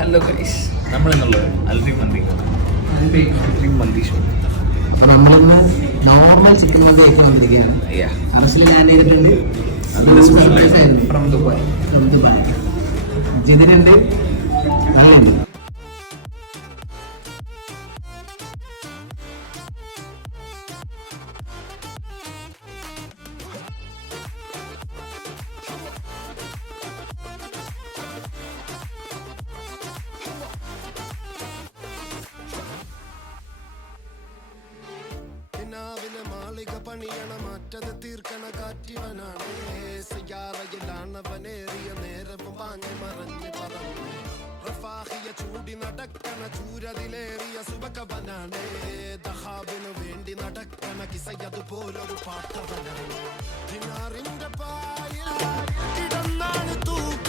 Hello guys, നമ്മളിന്നുള്ളത് അൽഫി മന്തി show. നമ്മളിന്ന് normal chicken മന്തി കഴിക്കാൻ വന്നിരിക്കുകയാണ്. അറസ്റ്റിൽ ഞാൻ ചെയ്തിട്ടുണ്ട്. From Dubai. ചെയ്തിട്ടുണ്ട്. അങ്ങനെ മാളിക പണിയണ മാറ്റത് തീർക്കണ കാറ്റിവനാണ്. സയ്യാറയിലാണവനേറിയ നേരവും പാഞ്ഞു മറഞ്ഞു പറന്നു. റഫാഹിയ ചൂടി നടക്കണ ചൂരതിലേറിയ സുബകവനാണ്. ദഹാബിനു വേണ്ടി നടക്കണ കിസയതുപോലൊരു പാട്ടവനാണ്. ദിനാറിന്റെ പായിൽ കിടന്നാണ് തൂക്ക